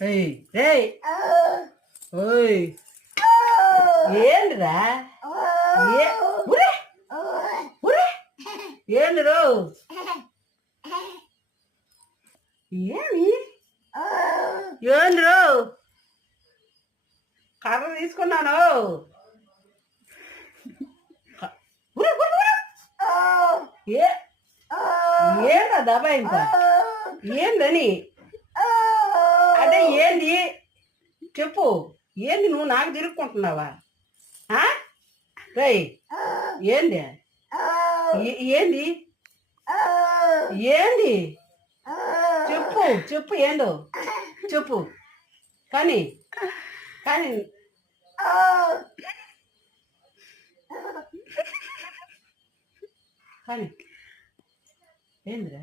ఏయ్ రేయ్ ఓయ్ ఏందిరా ఏ ఉరే ఉరే ఏంది రో ఏమి ఏంది రో కర్ర తీసుకున్నాను ఉరే, ఉరే, ఉరే. ఏ ఏందా దబా ఇంకా ఏందని అదే ఏంది చెప్పు ఏంది నువ్వు నాకు తిరుక్కుంటున్నావా రేయ్ ఏంది ఏంది ఏంది చెప్పు చెప్పు ఏందో చెప్పు కానీ కానీ కానీ ఏందిరా